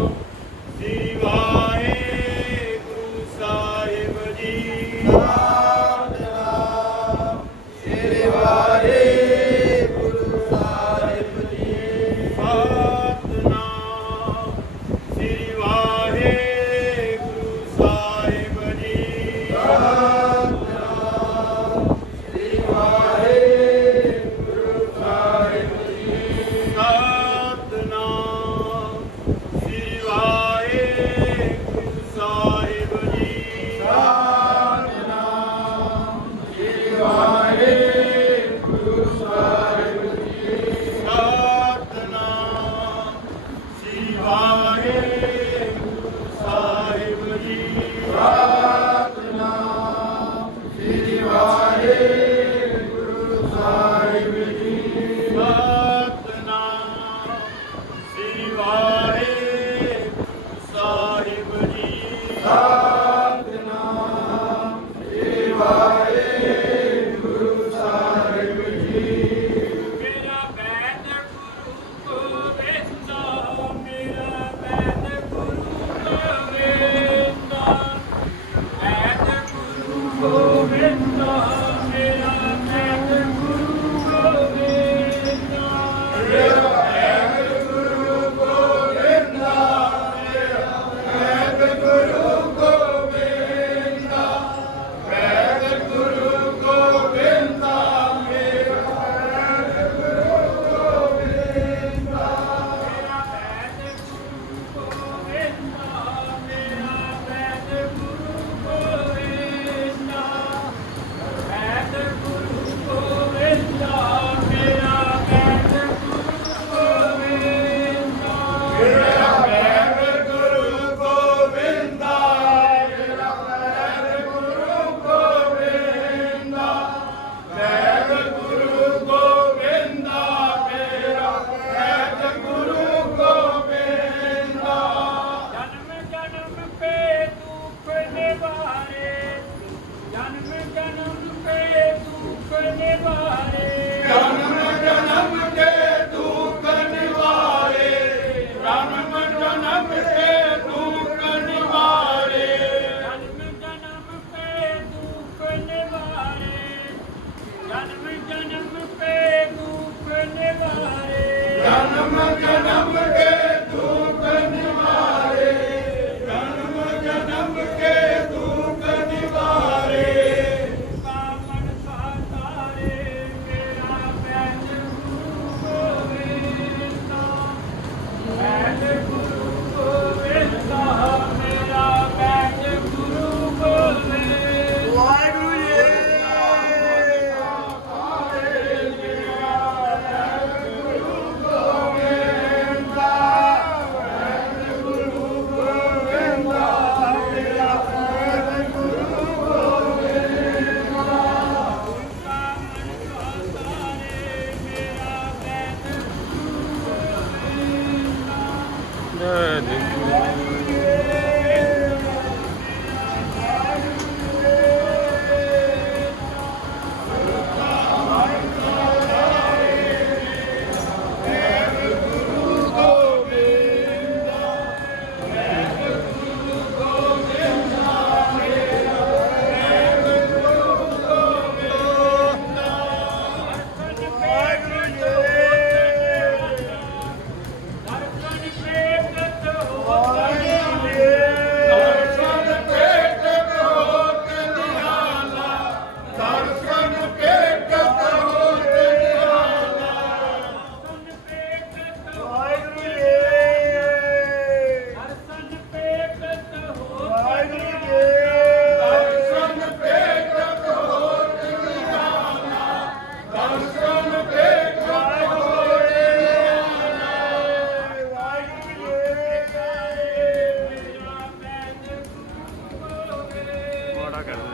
Sri Govinda. Ganam ganam ganam Chicago.